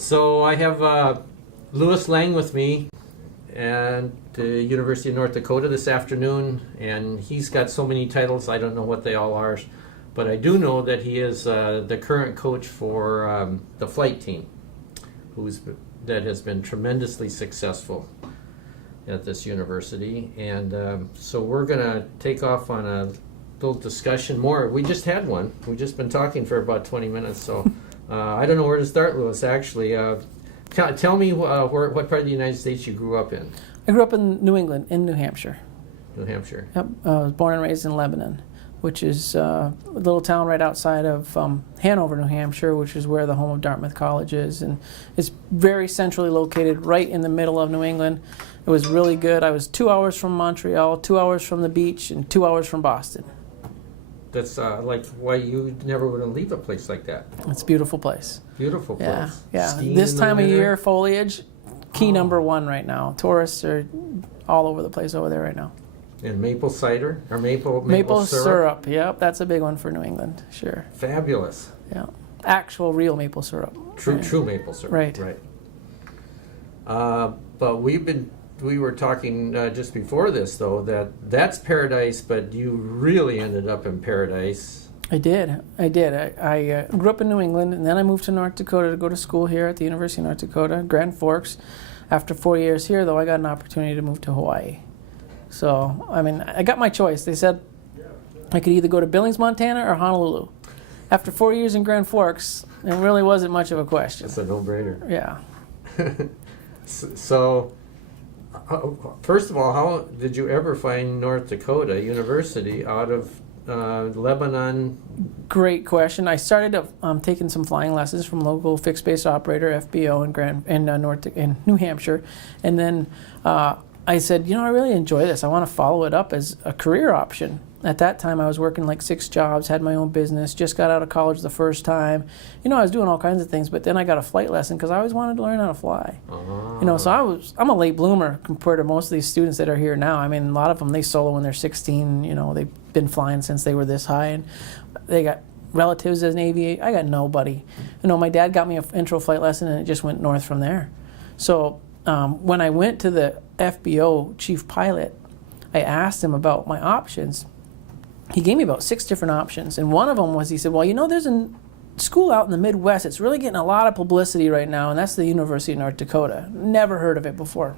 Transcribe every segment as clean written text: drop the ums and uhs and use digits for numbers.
So I have Liang with me at the University of North Dakota this afternoon, and he's got so many titles, I don't know what they all are, but I do know that he is the current coach for the flight team, that has been tremendously successful at this university. And so we're going to take off on a little discussion more. We just had one. We've just been talking for about 20 minutes, so I don't know where to start, Louis, actually. Tell me what part of the United States you grew up in. I grew up in New England, in New Hampshire. New Hampshire. Yep. I was born and raised in Lebanon, which is a little town right outside of Hanover, New Hampshire, which is where the home of Dartmouth College is. And it's very centrally located right in the middle of New England. It was really good. I was 2 hours from Montreal, 2 hours from the beach, and 2 hours from Boston. That's like why you never would leave a place like that. It's a beautiful place. Beautiful place. Yeah. Skiing This time of winter. year, foliage, key number one right now. Tourists are all over the place over there right now. And maple cider or maple syrup. Yep, that's a big one for New England. Sure. Fabulous. Yeah. Actual real maple syrup. True maple syrup. Right. But we were talking just before this, though, that's paradise, but you really ended up in paradise. I did. I grew up in New England, and then I moved to North Dakota to go to school here at the University of North Dakota, Grand Forks. After 4 years here, though, I got an opportunity to move to Hawaii. So, I mean, I got my choice. They said I could either go to Billings, Montana, or Honolulu. After 4 years in Grand Forks, it really wasn't much of a question. It's a no-brainer. Yeah. So, first of all, how did you ever find North Dakota University out of Lebanon? Great question. I started taking some flying lessons from local fixed-base operator FBO in New Hampshire, and then I said, I really enjoy this. I want to follow it up as a career option. At that time, I was working like 6 jobs, had my own business, just got out of college the first time. I was doing all kinds of things, but then I got a flight lesson because I always wanted to learn how to fly. So I'm a late bloomer compared to most of these students that are here now. I mean, a lot of them, they solo when they're 16. They've been flying since they were this high, and they got relatives as an aviator. I got nobody. My dad got me an intro flight lesson, and it just went north from there. So when I went to the FBO chief pilot, I asked him about my options. He gave me about 6 different options, and one of them was, he said, well, there's a school out in the Midwest. It's really getting a lot of publicity right now, and that's the University of North Dakota. Never heard of it before.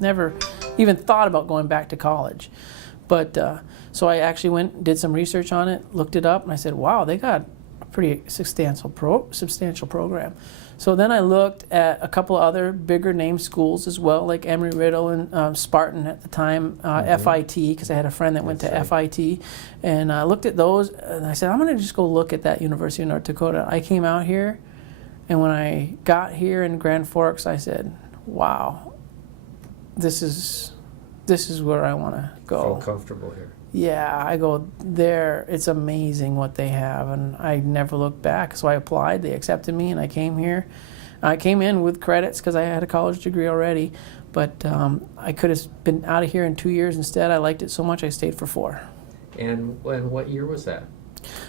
Never even thought about going back to college. But so I actually went, did some research on it, looked it up, and I said, wow, they got a pretty substantial program. So then I looked at a couple of other bigger name schools as well, like Embry-Riddle and Spartan at the time, FIT, because I had a friend that went to FIT. And I looked at those, and I said, I'm going to just go look at that University of North Dakota. I came out here, and when I got here in Grand Forks, I said, wow, this is where I want to go. Feel comfortable here. Yeah, I go there. It's amazing what they have, and I never looked back. So I applied. They accepted me, and I came here. I came in with credits because I had a college degree already, but I could have been out of here in 2 years. Instead, I liked it so much I stayed for 4. And what year was that?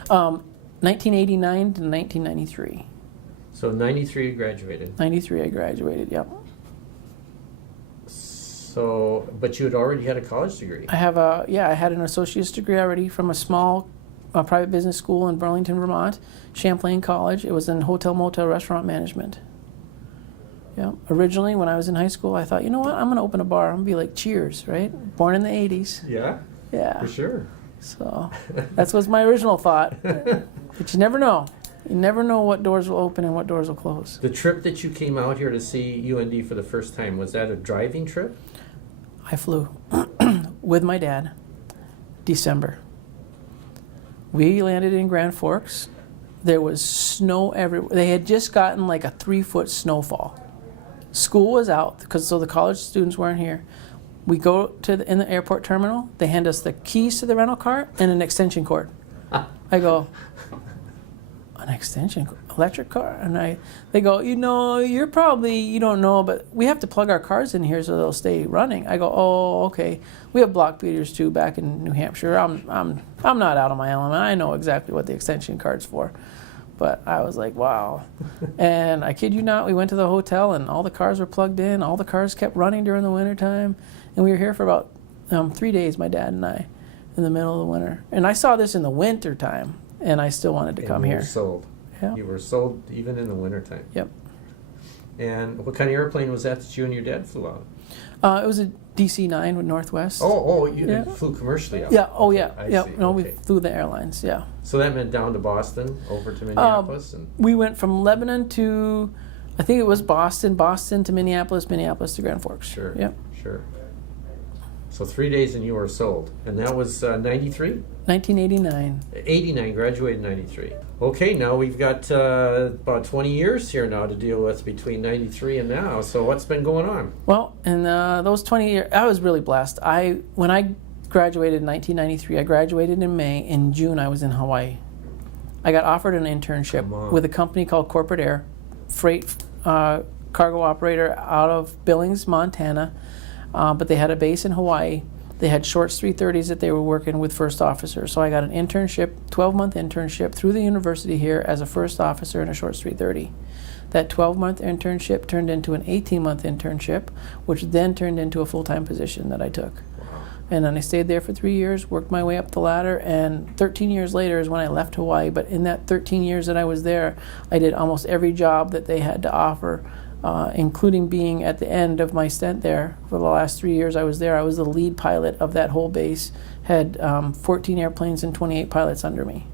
1989 to 1993. So 93 you graduated. 93 I graduated. Yep. So, but you had already had a college degree. I had an associate's degree already from a small private business school in Burlington, Vermont, Champlain College. It was in hotel, motel, restaurant management. Yeah. Originally, when I was in high school, I thought, I'm going to open a bar. I'm going to be like Cheers, right? Born in the 80s. Yeah. Yeah. For sure. So that was my original thought. But you never know. You never know what doors will open and what doors will close. The trip that you came out here to see UND for the first time, was that a driving trip? I flew with my dad, December. We landed in Grand Forks. There was snow everywhere. They had just gotten like a 3-foot snowfall. School was out, so the college students weren't here. We go in the airport terminal. They hand us the keys to the rental car and an extension cord. I go, an extension cord? Electric car? And they go, you're probably, you don't know, but we have to plug our cars in here so they'll stay running. I go, oh, okay. We have block beaters too back in New Hampshire. I'm not out of my element. I know exactly what the extension card's for. But I was like, wow. And I kid you not, we went to the hotel and all the cars were plugged in. All the cars kept running during the wintertime. And we were here for about 3 days, my dad and I, in the middle of the winter. And I saw this in the winter time, and I still wanted to come you here. were sold. Yeah. You were sold even in the wintertime. Yep. And what kind of airplane was that you and your dad flew out? It was a DC-9 with Northwest. You flew commercially out. Yeah. Oh, Okay, yeah. I Yeah. see. No, Okay. we flew the airlines. Yeah. So that meant down to Boston, over to Minneapolis, and We went from Lebanon to, I think it was Boston to Minneapolis to Grand Forks. sure, Yep. sure. So 3 days and you were sold, and that was 93, 1989. 89. Graduated in 93. Okay, now we've got about 20 years here now to deal with between 93 and now. So what's been going on? Well, in those 20 years, I was really blessed. When I graduated in 1993, I graduated in May. In June, I was in Hawaii. I got offered an internship with a company called Corporate Air, freight cargo operator out of Billings, Montana, but they had a base in Hawaii. They had shorts 330s that they were working with first officers. So I got an internship, 12-month internship through the university here as a first officer in a shorts 330. That 12-month internship turned into an 18-month internship, which then turned into a full-time position that I took. And then I stayed there for 3 years, worked my way up the ladder, and 13 years later is when I left Hawaii. But in that 13 years that I was there, I did almost every job that they had to offer, including being at the end of my stint there. For the last 3 years I was there, I was the lead pilot of that whole base, had 14 airplanes and 28 pilots under me,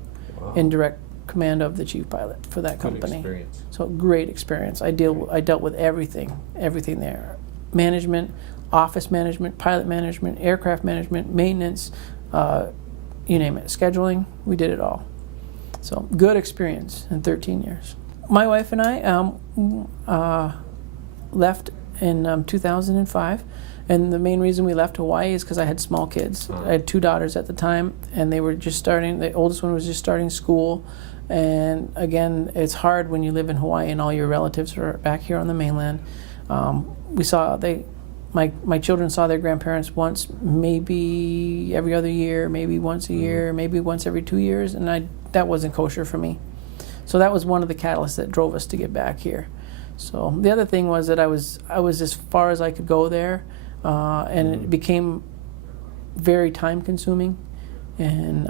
in direct command of the chief pilot for that company. Good experience. So great experience. I dealt with everything there. Management, office management, pilot management, aircraft management, maintenance, you name it. Scheduling, we did it all. So good experience in 13 years. My wife and I left in 2005, and the main reason we left Hawaii is because I had small kids. I had 2 daughters at the time, and they were just starting. The oldest one was just starting school, and again, it's hard when you live in Hawaii and all your relatives are back here on the mainland. My children saw their grandparents once, maybe every other year, maybe once a year, maybe once every 2 years, and that wasn't kosher for me. So that was one of the catalysts that drove us to get back here. So the other thing was that I was as far as I could go there, and it became very time consuming. And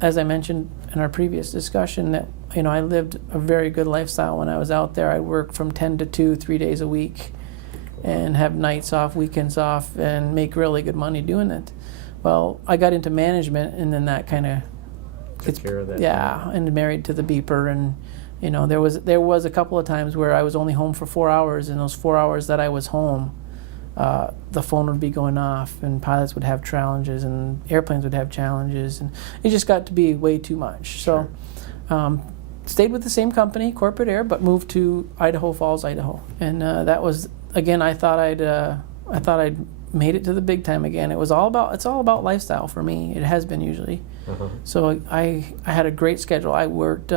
as I mentioned in our previous discussion, that I lived a very good lifestyle when I was out there. I worked from 10 to 2, 3 days a week, and have nights off, weekends off, and make really good money doing it. Well, I got into management, and then that kind of Took care of that. Yeah, and married to the beeper, and there was a couple of times where I was only home for 4 hours, and those 4 hours that I was home, the phone would be going off, and pilots would have challenges, and airplanes would have challenges, and it just got to be way too much. So, stayed with the same company, Corporate Air, but moved to Idaho Falls, Idaho, and that was again. I thought I'd made it to the big time again. It's all about lifestyle for me. It has been usually. So I had a great schedule. I worked,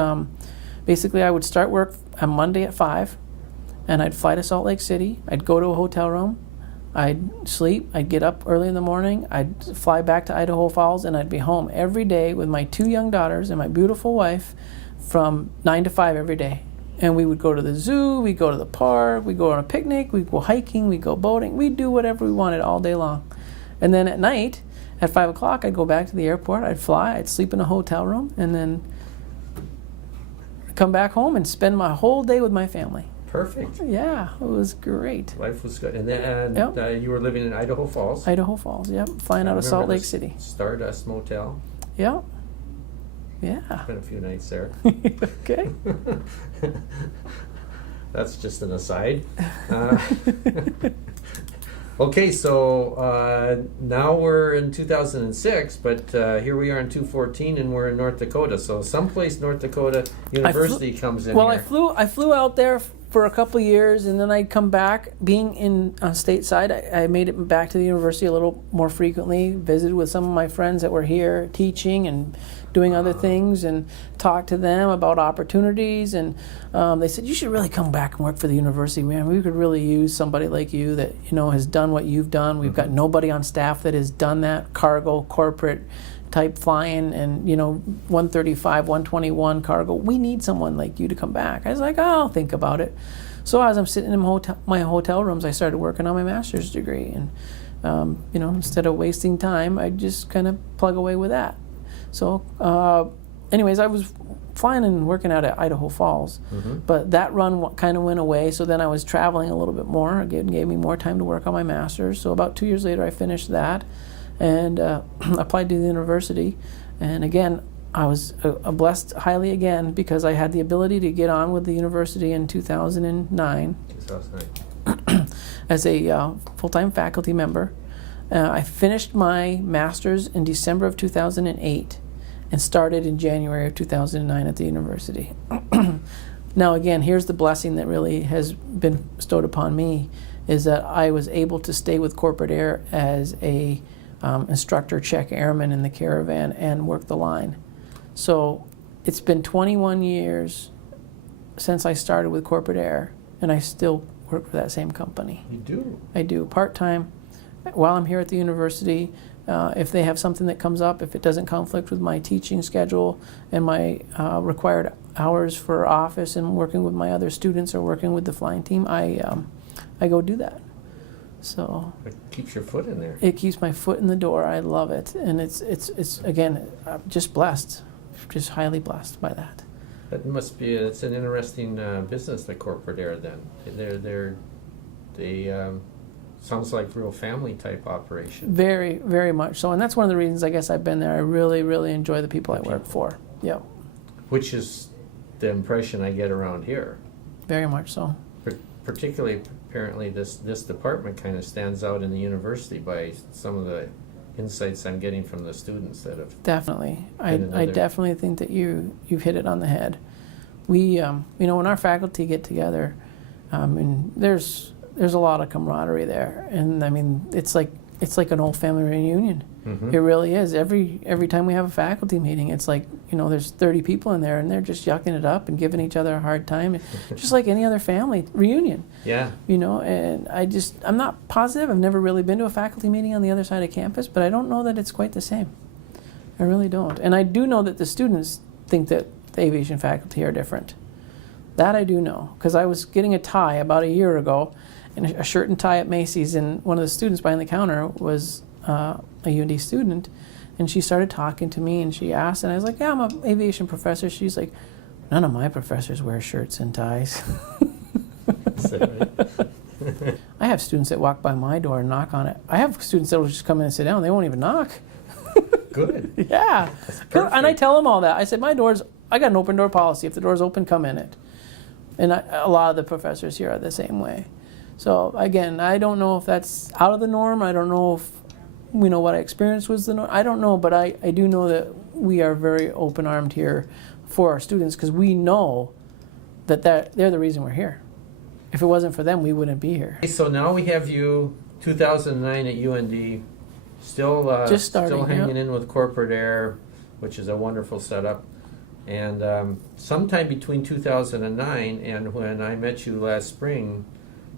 basically I would start work on Monday at 5, and I'd fly to Salt Lake City. I'd go to a hotel room. I'd sleep. I'd get up early in the morning. I'd fly back to Idaho Falls, and I'd be home every day with my 2 young daughters and my beautiful wife from 9 to 5 every day. And we would go to the zoo, we'd go to the park, we'd go on a picnic, we'd go hiking, we'd go boating. We'd do whatever we wanted all day long. And then at night, at 5 o'clock, I'd go back to the airport, I'd fly, I'd sleep in a hotel room, and then come back home and spend my whole day with my family. Perfect. Yeah, it was great. Life was good. And then you were living in Idaho Falls. Idaho Falls, yep. Flying out of Salt Lake City. Stardust Motel. Yep. Yeah. Spent a few nights there. Okay. That's just an aside. Okay, so now we're in 2006, but here we are in 2014, and we're in North Dakota. So someplace North Dakota University comes in. Well, here. I flew out there for a couple of years, and then I'd come back. Being in stateside, I made it back to the university a little more frequently, visited with some of my friends that were here teaching and doing other things, and talked to them about opportunities, and they said, you should really come back and work for the university, man. We could really use somebody like you that has done what you've done. We've got nobody on staff that has done that, cargo, corporate, type flying and, 135, 121 cargo. We need someone like you to come back. I was like, oh, I'll think about it. So as I'm sitting in my hotel rooms, I started working on my master's degree. And, instead of wasting time, I just kind of plug away with that. So anyways, I was flying and working out at Idaho Falls, but that run kind of went away. So then I was traveling a little bit more. Again, gave me more time to work on my master's. So about 2 years later, I finished that and applied to the university. And again, I was blessed highly again because I had the ability to get on with the university in 2009 as a full-time faculty member. I finished my master's in December of 2008 and started in January of 2009 at the university. Now again, here's the blessing that really has been bestowed upon me, is that I was able to stay with Corporate Air as a instructor check airman in the Caravan and work the line. So it's been 21 years since I started with Corporate Air, and I still work for that same company. You do? I do, part-time, while I'm here at the university. If they have something that comes up, if it doesn't conflict with my teaching schedule and my required hours for office and working with my other students or working with the flying team, I go do that. So it keeps your foot in there. It keeps my foot in the door. I love it, and it's again, I'm just blessed, just highly blessed by that. That must be it's an interesting business, the Corporate Air. Then they sounds like real family type operation. Very, very much so, and that's one of the reasons I guess I've been there. I really, really enjoy the people I work for. Yeah. Which is the impression I get around here. Very much so. Particularly, apparently, this department kind of stands out in the university by some of the insights I'm getting from the students that have. Definitely, I definitely think that you've hit it on the head. We, when our faculty get together, and there's a lot of camaraderie there, and I mean it's like an old family reunion. Mm-hmm. It really is. Every time we have a faculty meeting, it's like there's 30 people in there, and they're just yucking it up and giving each other a hard time, just like any other family reunion. Yeah. And I'm not positive. I've never really been to a faculty meeting on the other side of campus, but I don't know that it's quite the same. I really don't. And I do know that the students think that the aviation faculty are different. That I do know, because I was getting a tie about a year ago, and a shirt and tie at Macy's, and one of the students behind the counter was a UND student, and she started talking to me, and she asked, and I was like, yeah, I'm an aviation professor. She's like, none of my professors wear shirts and ties. I have students that walk by my door and knock on it. I have students that will just come in and sit down. They won't even knock. Good. Yeah. And I tell them all that. I said, I got an open door policy. If the door's open, come in it. And a lot of the professors here are the same way. So again, I don't know if that's out of the norm. I don't know if what I experienced was the norm. I don't know, but I do know that we are very open-armed here for our students, because we know that they're the reason we're here. If it wasn't for them, we wouldn't be here. So now we have you, 2009 at UND, still hanging in with Corporate Air, which is a wonderful setup. And sometime between 2009 and when I met you last spring,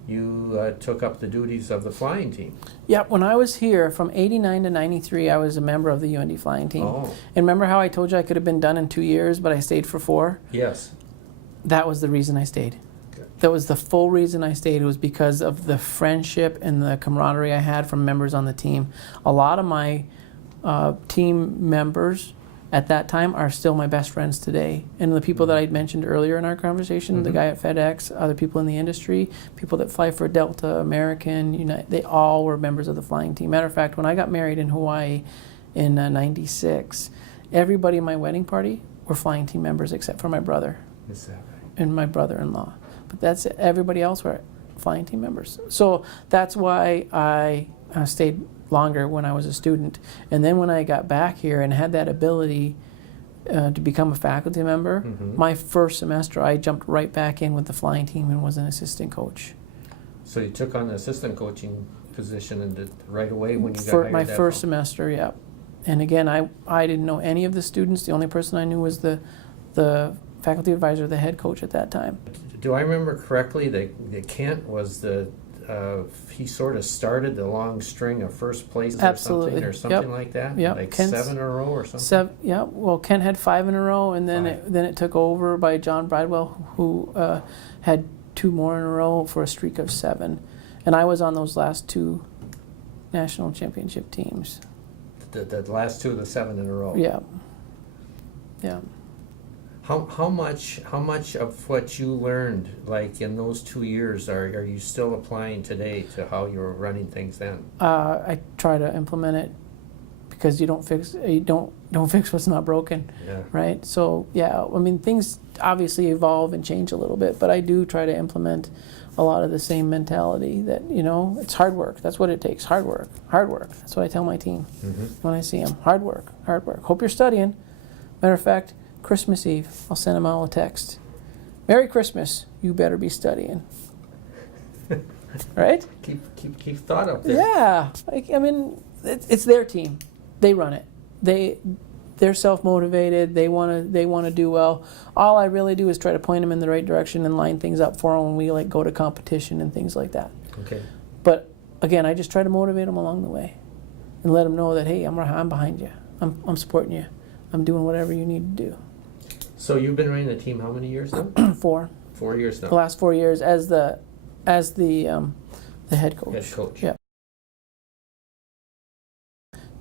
you took up the duties of the flying team. Yeah, when I was here from 89 to 93, I was a member of the UND flying team. Oh. And remember how I told you I could have been done in 2 years, but I stayed for 4? Yes. That was the reason I stayed. Okay. That was the full reason I stayed. It was because of the friendship and the camaraderie I had from members on the team. A lot of my team members at that time are still my best friends today. And the people that I'd mentioned earlier in our conversation, the guy at FedEx, other people in the industry, people that fly for Delta, American, United, they all were members of the flying team. Matter of fact, when I got married in Hawaii in 96, everybody in my wedding party were flying team members except for my brother. Is that right? And my brother-in-law. But that's it. Everybody else were flying team members. So that's why I stayed longer when I was a student. And then when I got back here and had that ability to become a faculty member, my first semester I jumped right back in with the flying team and was an assistant coach. So you took on the assistant coaching position and did right away when you got For hired? my first semester, yeah. And again, I didn't know any of the students. The only person I knew was the faculty advisor, the head coach at that time. Do I remember correctly that Kent was the he sort of started the long string of first places Absolutely. or something Yep. like that? Yep. Like Kent's 7 in a row or something? Yeah, well, Kent had 5 in a row, and then Five. it took over by John Bridewell, who had 2 more in a row for a streak of 7. And I was on those last 2 national championship teams. The last 2 of the 7 in a row? Yeah. Yeah. How much of what you learned, like in those 2 years, are you still applying today to how you were running things then? I try to implement it because you don't fix what's not broken, Yeah. right? So yeah, I mean things obviously evolve and change a little bit, but I do try to implement a lot of the same mentality that it's hard work. That's what it takes. Hard work. Hard work. That's what I tell my team when I see them. Hard work. Hard work. Hope you're studying. Matter of fact, Christmas Eve, I'll send them all a text. Merry Christmas. You better be studying. Right? Keep thought up there. Yeah. I mean, it's their team. They run it. They're self-motivated. They want to do well. All I really do is try to point them in the right direction and line things up for them when we go to competition and things like that. Okay. But again, I just try to motivate them along the way and let them know that, hey, I'm behind you. I'm supporting you. I'm doing whatever you need to do. So you've been running the team how many years now? 4. 4 years now. The last 4 years as the head coach. Head coach. Yeah.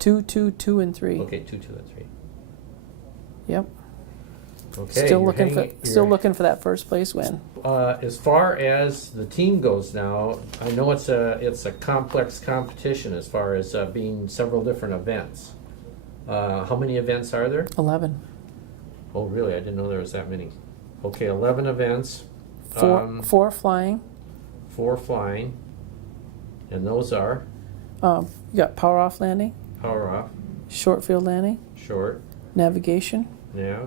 2, 2, 2, and 3. Okay, 2, 2, and 3. Yep. Okay. Still looking for that first place win. As far as the team goes now, I know it's a complex competition as far as being several different events. How many events are there? 11. Oh, really? I didn't know there was that many. Okay, 11 events. 4 flying. 4 flying. And those are You got power off landing, power off, short field landing, short, navigation, yeah.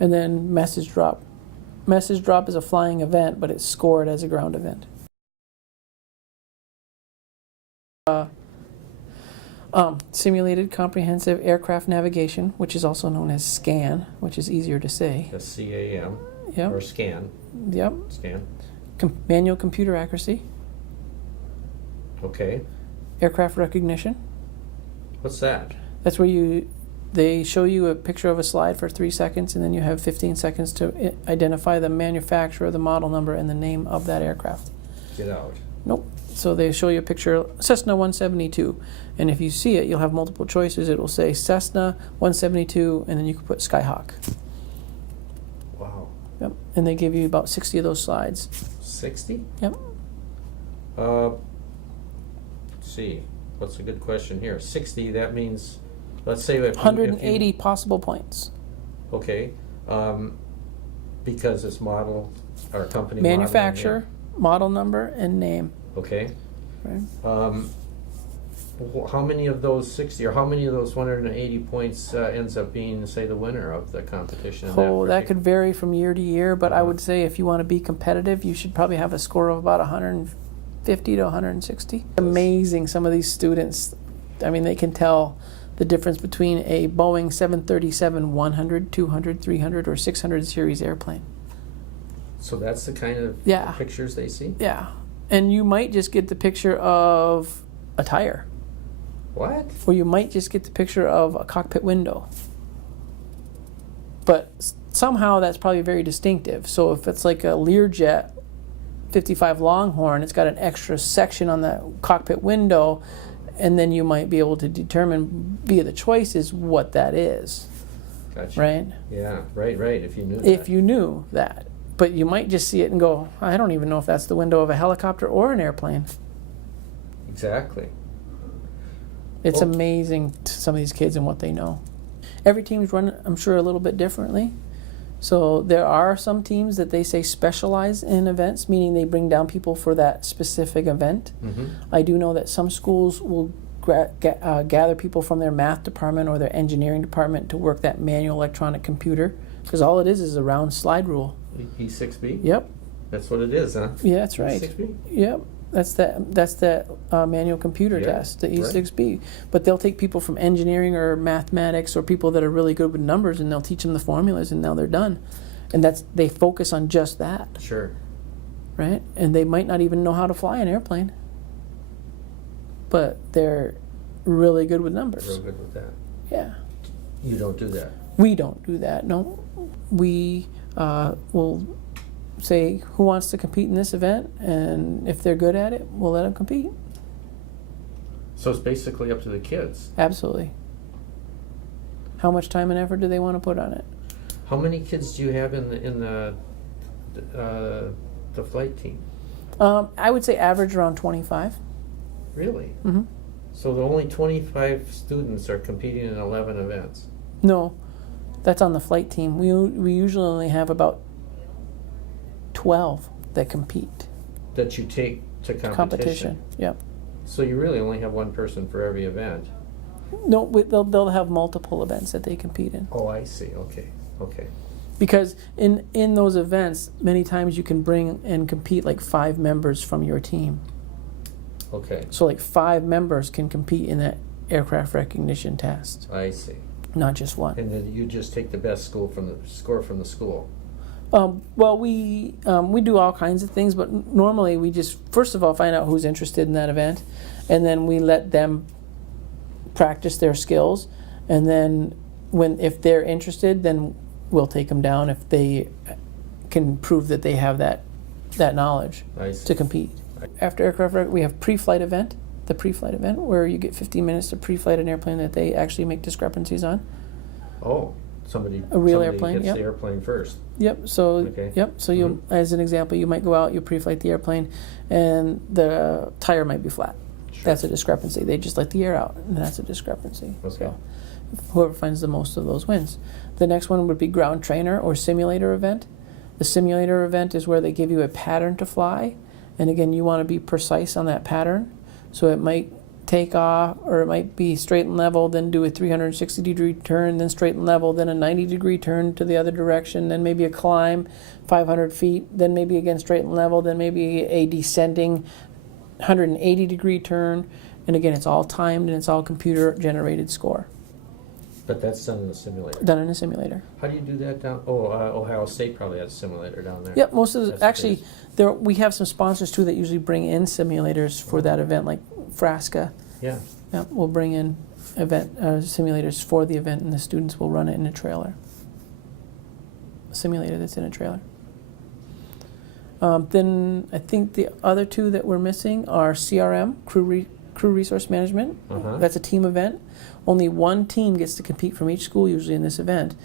and then message drop. Message drop is a flying event, but it's scored as a ground event. Simulated comprehensive aircraft navigation, which is also known as SCAN, which is easier to say. SCAM. Yep. Or scan. Yep. Scan. Manual computer accuracy, Okay. aircraft recognition. What's that? That's where they show you a picture of a slide for 3 seconds, and then you have 15 seconds to identify the manufacturer, the model number, and the name of that aircraft. Get out. Nope. So they show you a picture of Cessna 172, and if you see it, you'll have multiple choices. It will say Cessna 172, and then you can put Skyhawk. Wow. Yep. And they give you about 60 of those slides. 60? Yep. Let's see. What's a good question here? 60, that means, let's say if 180 possible points. Okay. Because it's model, or company Manufacturer, model number, and name. model. Okay. Right. How many of those 60, or how many of those 180 points ends up being, say, the winner of the competition? Oh, that could vary from year to year, but I would say if you want to be competitive, you should probably have a score of about 150 to 160. Amazing, some of these students, I mean, they can tell the difference between a Boeing 737-100, 200, 300, or 600 series airplane. So that's the kind of Yeah. pictures they see? Yeah, and you might just get the picture of a tire. What? Or you might just get the picture of a cockpit window. But somehow that's probably very distinctive. So if it's like a Learjet 55 Longhorn, it's got an extra section on the cockpit window, and then you might be able to determine via the choices what that is. Gotcha. Right? Yeah, right, if you knew that. If you knew that. But you might just see it and go, I don't even know if that's the window of a helicopter or an airplane. Exactly. It's Well- amazing to some of these kids and what they know. Every team's run, I'm sure, a little bit differently. So there are some teams that they say specialize in events, meaning they bring down people for that specific event. Mm-hmm. I do know that some schools will gather people from their math department or their engineering department to work that manual electronic computer, because all it is a round slide rule. E6B? Yep. That's what it is, huh? Yeah, that's right. E6B? Yep. That's that manual computer Yeah, test, the right. E6B. But they'll take people from engineering or mathematics or people that are really good with numbers, and they'll teach them the formulas, and now they're done. And they focus on just that, Sure. right? And they might not even know how to fly an airplane. but they're really good with numbers. Real good with that. Yeah. You don't do that. We don't do that, no. We will say who wants to compete in this event, and if they're good at it, we'll let them compete. So it's basically up to the kids. Absolutely. How much time and effort do they want to put on it? How many kids do you have in the flight team? I would say average around 25. Really? Mm-hmm. So the only 25 students are competing in 11 events. No, that's on the flight team. We usually only have about 12 that compete. That you take to Competition. Yep. So you really only have one person for every event. No, they'll have multiple events that they compete in. Oh, I see. Okay. Because in those events, many times you can bring and compete like 5 members from your team. Okay. So like 5 members can compete in that aircraft recognition test, I see. not just one. And then you just take the best score from the school. Well, we do all kinds of things, but normally we just first of all find out who's interested in that event, and then we let them practice their skills, and then if they're interested, then we'll take them down if they can prove that they have that knowledge to compete. After aircraft, we have pre-flight event, the pre-flight event where you get 15 minutes to pre-flight an airplane that they actually make discrepancies on. Oh, A real somebody airplane, hits yep. the airplane first. Yep. So Okay. yep. So you, as an example, you might go out, you pre-flight the airplane, and the tire might be flat. Sure. That's a discrepancy. They just let the air out, and that's a discrepancy. Okay. So whoever finds the most of those wins. The next one would be ground trainer or simulator event. The simulator event is where they give you a pattern to fly, and again, you want to be precise on that pattern. So it might take off, or it might be straight and level, then do a 360-degree turn, then straight and level, then a 90-degree turn to the other direction, then maybe a climb 500 feet, then maybe again straight and level, then maybe a descending 180-degree turn. And again, it's all timed and it's all computer-generated score. But that's done in the simulator. Done in a simulator. How do you do that down? Oh, Ohio State probably has a simulator down there. Yep, most of the, That's actually, the we have some sponsors too that usually bring in simulators for that event, like Frasca. Yeah. Yep, we'll bring in simulators for the event, and the students will run it in a trailer. A simulator that's in a trailer. Then I think the other two that we're missing are CRM, crew resource management. Uh-huh. That's a team event. Only one team gets to compete from each school usually in this event,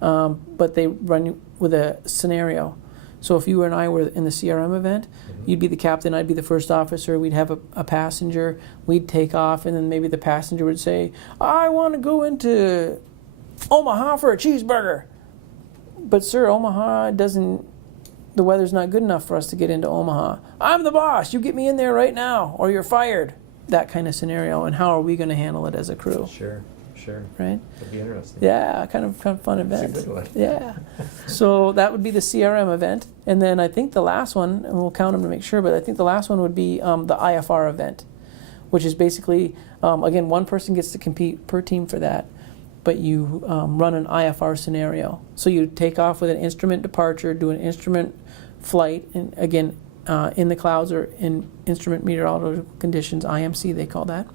but they run with a scenario. So if you and I were in the CRM event, you'd be the captain, I'd be the first officer, we'd have a passenger, we'd take off, and then maybe the passenger would say, I want to go into Omaha for a cheeseburger. But sir, Omaha the weather's not good enough for us to get into Omaha. I'm the boss, you get me in there right now, or you're fired. That kind of scenario, and how are we going to handle it as a crew? Sure. Right? That'd be interesting. Yeah, kind of fun event. That's a good one. Yeah. So that would be the CRM event. And then I think the last one, and we'll count them to make sure, but I think the last one would be the IFR event, which is basically, again, one person gets to compete per team for that, but you run an IFR scenario. So you take off with an instrument departure, do an instrument flight, and again, in the clouds or in instrument meteorological conditions, IMC they call that,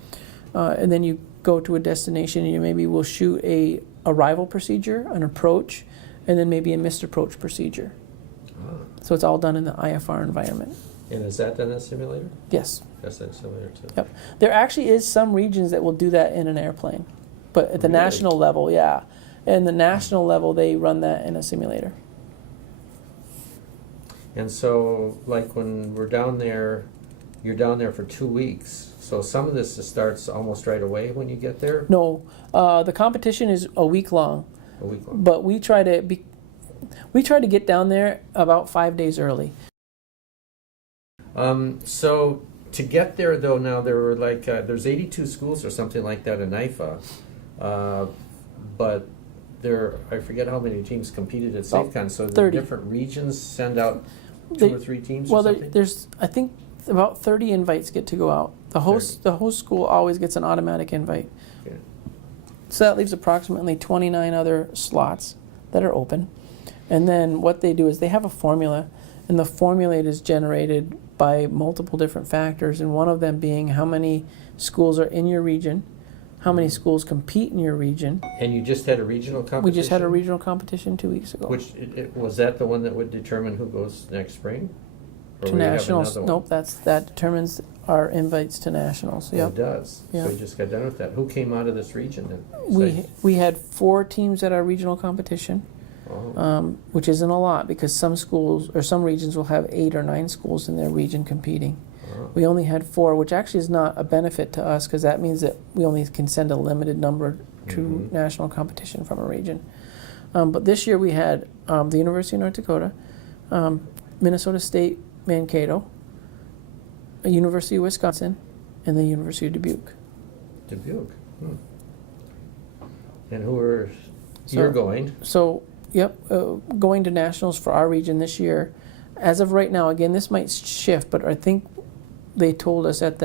and then you go to a destination and you maybe will shoot a arrival procedure, an approach, and then maybe a missed approach procedure. Ah. So it's all done in the IFR environment. And is that done in a simulator? Yes. That's in a simulator too. Yep. There actually is some regions that will do that in an airplane, but at the Really? national level, yeah. And the national level, they run that in a simulator. And so, like when we're down there, you're down there for 2 weeks. So some of this starts almost right away when you get there? No, the competition is a week long. A week long. But we try to get down there about 5 days early. So to get there, though, now there were like there's 82 schools or something like that in IFA, but I forget how many teams competed at SafeCon. So the 30. different regions send out two or three teams. Well, or something? there's I think about 30 invites get to go out. The host school always gets an automatic invite. Okay. So that leaves approximately 29 other slots that are open. And then what they do is they have a formula, And the formula is generated by multiple different factors, and one of them being how many schools are in your region, how many schools compete in your region. And you just had a regional competition? We just had a regional competition 2 weeks ago. Which, was that the one that would determine who goes next spring? Or To will you have nationals. another one? Nope, that determines our invites to nationals. Oh, Yep. it does? Yeah. So you just got done with that. Who came out of this region then? We had 4 teams at our regional competition, Oh, which isn't a lot because some schools or some regions will have 8 or 9 schools in their region competing. oh. We only had 4, which actually is not a benefit to us because that means that we only can send a limited number to Mhm. national competition from a region. But this year we had the University of North Dakota, Minnesota State Mankato, a University of Wisconsin, and the University of Dubuque. Dubuque. Hmm. And who are, So- you're going? So, yep, going to nationals for our region this year. As of right now, again, this might shift, but I think they told us at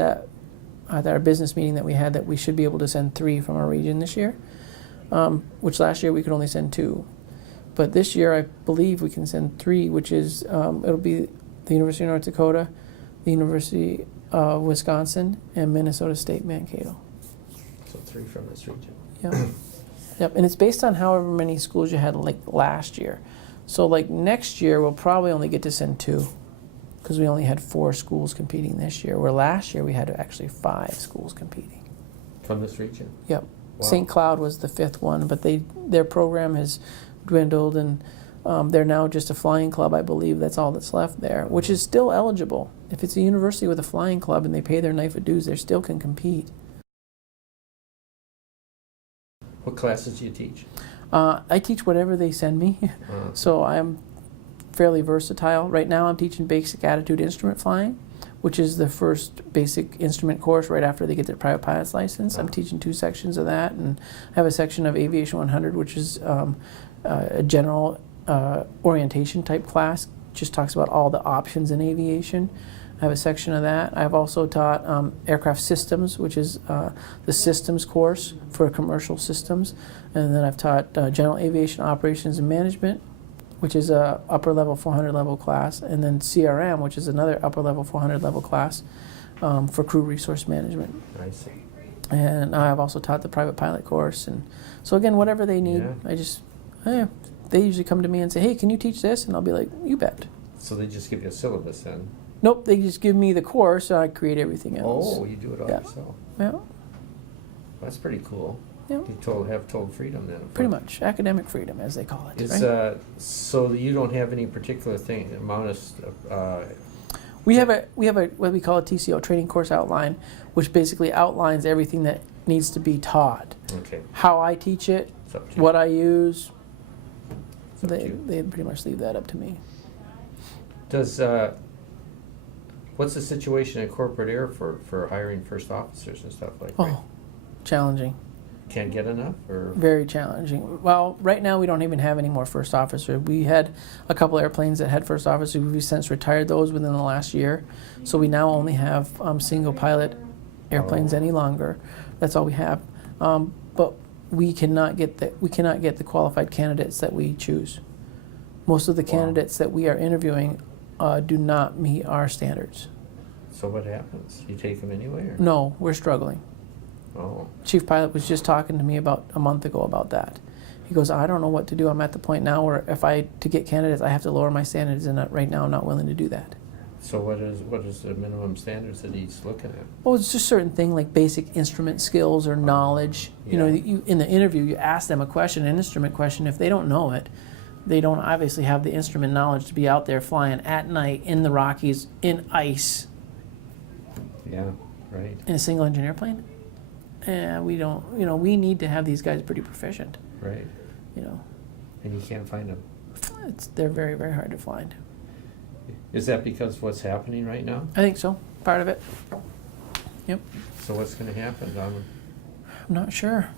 our business meeting that we had that we should be able to send 3 from our region this year, which last year we could only send 2. But this year, I believe we can send 3, which is it'll be the University of North Dakota, the University of Wisconsin, and Minnesota State Mankato. So 3 from this region. Yep. Yep, and it's based on however many schools you had like last year. So like next year, we'll probably only get to send 2 because we only had 4 schools competing this year, where last year we had actually 5 schools competing. From this region? Yep. Wow. St. Cloud was the 5th one, but their program has dwindled, and they're now just a flying club, I believe. That's all that's left there, which is still eligible. If it's a university with a flying club and they pay their NIFA dues, they still can compete. What classes do you teach? I teach whatever they send me, so I'm fairly versatile. Right now I'm teaching basic attitude instrument flying, which is the first basic instrument course right after they get their private pilot's license. I'm teaching 2 sections of that, and I have a section of Aviation 100, which is a general orientation type class, just talks about all the options in aviation. I have a section of that. I've also taught aircraft systems, which is the systems course for commercial systems. And then I've taught general aviation operations and management, which is a upper level 400 level class. And then CRM, which is another upper level 400 level class for crew resource management. I see. And I've also taught the private pilot course. And so again, whatever they need, Yeah. they usually come to me and say, hey, can you teach this? And I'll be like, you bet. So they just give you a syllabus then? Nope, they just give me the course and I create everything else. Oh, you do it all Yeah. yourself. Yeah, That's pretty cool. yeah, You have total freedom then. pretty much. Academic freedom, as they call it. Is Right? so you don't have any particular amount of We have a what we call a TCO, training course outline, which basically outlines everything that needs to be taught. okay. How I teach it, It's up to you. what I use, It's up to you. they pretty much leave that up to me. Does what's the situation at corporate air for hiring first officers and stuff like that? Oh, challenging. Can't get enough, or Very challenging. Well, right now we don't even have any more first officers. We had a couple airplanes that had first officers. We've since retired those within the last year. So we now only have single pilot airplanes any longer. That's all we have. But we cannot get the qualified candidates that we choose. Most of the Wow. candidates that we are interviewing do not meet our standards. so what happens? You take them anyway, or? No, we're struggling. Oh, Chief pilot was just talking to me about a month ago about that. He goes, I don't know what to do. I'm at the point now where to get candidates, I have to lower my standards, and right now I'm not willing to do that. so what is the minimum standards that he's looking at? Well, it's just certain thing like basic instrument skills or knowledge. You know, Yeah. you in the interview, you ask them a question, an instrument question. If they don't know it, they don't obviously have the instrument knowledge to be out there flying at night in the Rockies in ice Yeah, right, in a single engine airplane. And we don't, we need to have these guys pretty proficient. right. You know, And you can't find them. they're very, very hard to find. Is that because of what's happening right now? I think so. Part of it. Yep. So what's going to happen, Don? I'm not sure.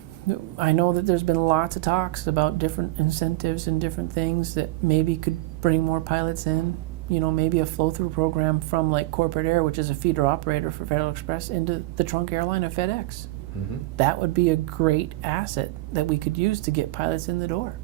I know that there's been lots of talks about different incentives and different things that maybe could bring more pilots in. You know, maybe a flow-through program from like Corporate Air, which is a feeder operator for Federal Express, into the trunk airline of FedEx. Mm-hmm. That would be a great asset that we could use to get pilots in the door.